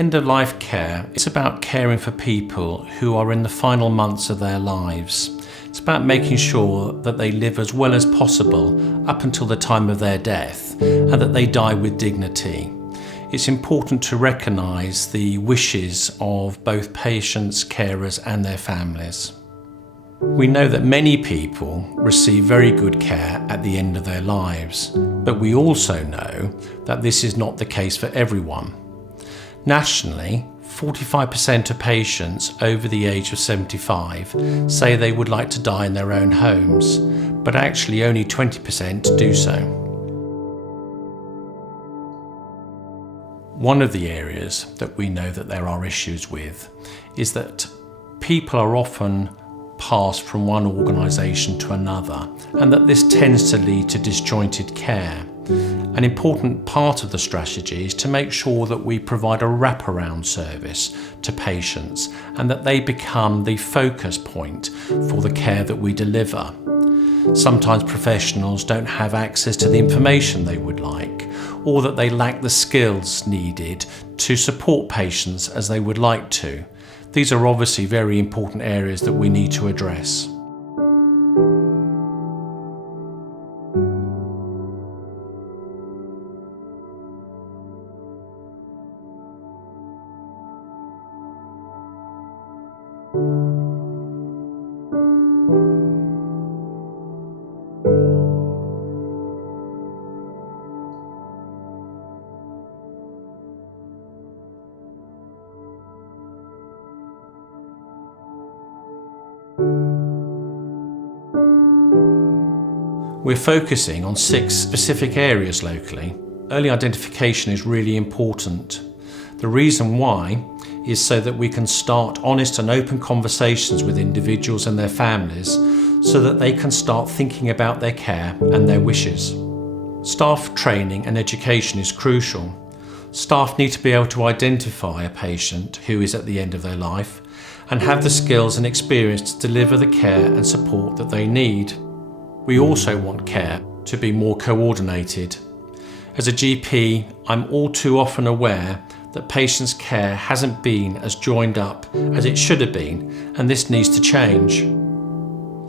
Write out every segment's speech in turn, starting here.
End-of-life care is about caring for people who are in the final months of their lives. It's about making sure that they live as well as possible up until the time of their death and that they die with dignity. It's important to recognise the wishes of both patients, carers and their families. We know that many people receive very good care at the end of their lives, but we also know that this is not the case for everyone. Nationally, 45% of patients over the age of 75 say they would like to die in their own homes, but actually only 20% do so. One of the areas that we know that there are issues with is that people are often passed from one organisation to another, and that this tends to lead to disjointed care. An important part of the strategy is to make sure that we provide a wraparound service to patients and that they become the focus point for the care that we deliver. Sometimes professionals don't have access to the information they would like, or that they lack the skills needed to support patients as they would like to. These are obviously very important areas that we need to address. We're focusing on 6 specific areas locally. Early identification is really important. The reason why is so that we can start honest and open conversations with individuals and their families so that they can start thinking about their care and their wishes. Staff training and education is crucial. Staff need to be able to identify a patient who is at the end of their life and have the skills and experience to deliver the care and support that they need. We also want care to be more coordinated. As a GP, I'm all too often aware that patients' care hasn't been as joined up as it should have been, and this needs to change.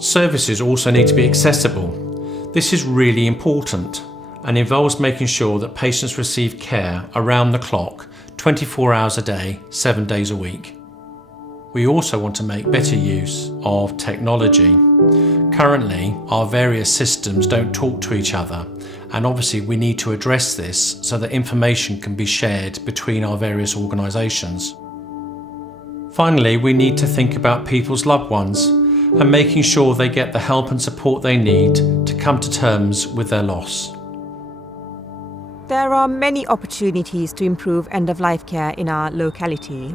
Services also need to be accessible. This is really important and involves making sure that patients receive care around the clock, 24 hours a day, 7 days a week. We also want to make better use of technology. Currently, our various systems don't talk to each other, and obviously we need to address this so that information can be shared between our various organisations. Finally, we need to think about people's loved ones and making sure they get the help and support they need to come to terms with their loss. There are many opportunities to improve end-of-life care in our locality.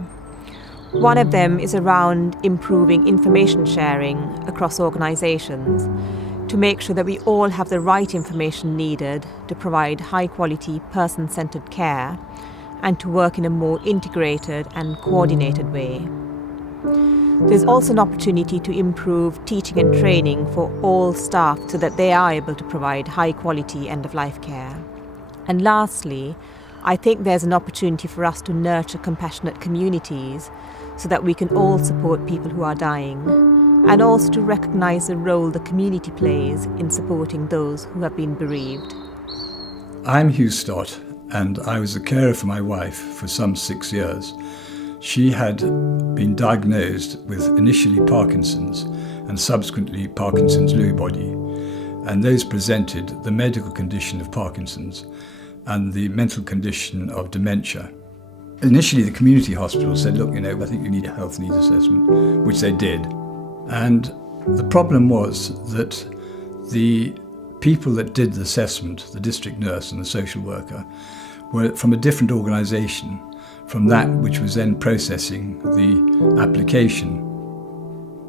One of them is around improving information sharing across organisations to make sure that we all have the right information needed to provide high-quality, person-centred care and to work in a more integrated and coordinated way. There's also an opportunity to improve teaching and training for all staff so that they are able to provide high-quality end-of-life care. And lastly, I think there's an opportunity for us to nurture compassionate communities so that we can all support people who are dying, and also to recognise the role the community plays in supporting those who have been bereaved. I'm Hugh Stott, and I was a carer for my wife for some 6 years. She had been diagnosed with initially Parkinson's and subsequently Parkinson's Lewy body, and those presented the medical condition of Parkinson's and the mental condition of dementia. Initially, the community hospital said, look, I think you need a health needs assessment, which they did. And the problem was that the people that did the assessment, the district nurse and the social worker, were from a different organisation from that which was then processing the application.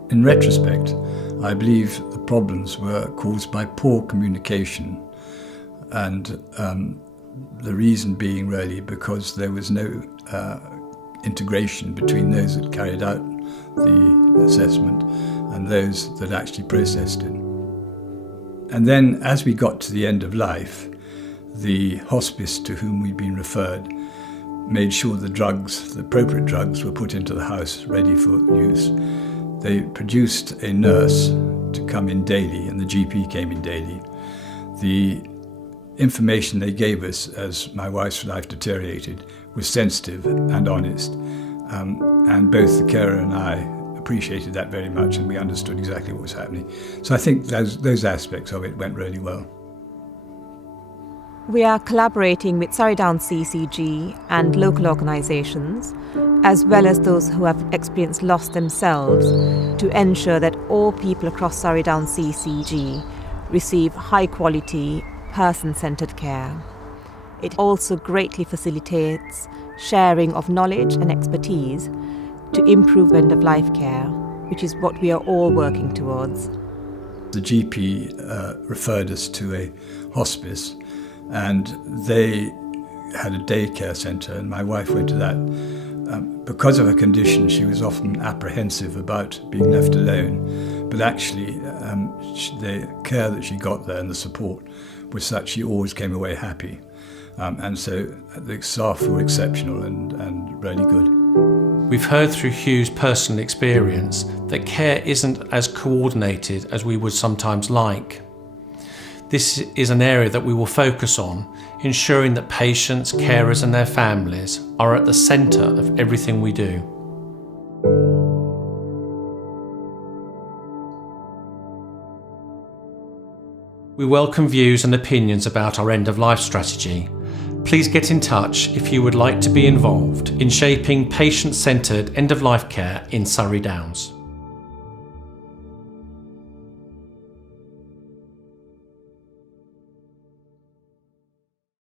In retrospect, I believe the problems were caused by poor communication, and the reason being really because there was no integration between those that carried out the assessment and those that actually processed it. And then as we got to the end of life, the hospice to whom we'd been referred made sure the drugs, the appropriate drugs, were put into the house ready for use. They produced a nurse to come in daily, and the GP came in daily. The information they gave us as my wife's life deteriorated was sensitive and honest, and both the carer and I appreciated that very much, and we understood exactly what was happening. So I think those aspects of it went really well. We are collaborating with Surrey Downs CCG and local organisations, as well as those who have experienced loss themselves, to ensure that all people across Surrey Downs CCG receive high-quality, person-centred care. It also greatly facilitates sharing of knowledge and expertise to improve end-of-life care, which is what we are all working towards. The GP referred us to a hospice, and they had a daycare centre, and my wife went to that. Because of her condition, she was often apprehensive about being left alone, but actually the care that she got there and the support was such she always came away happy. And so the staff were exceptional and really good. We've heard through Hugh's personal experience that care isn't as coordinated as we would sometimes like. This is an area that we will focus on, ensuring that patients, carers and their families are at the centre of everything we do. We welcome views and opinions about our end-of-life strategy. Please get in touch if you would like to be involved in shaping patient-centred end-of-life care in Surrey Downs.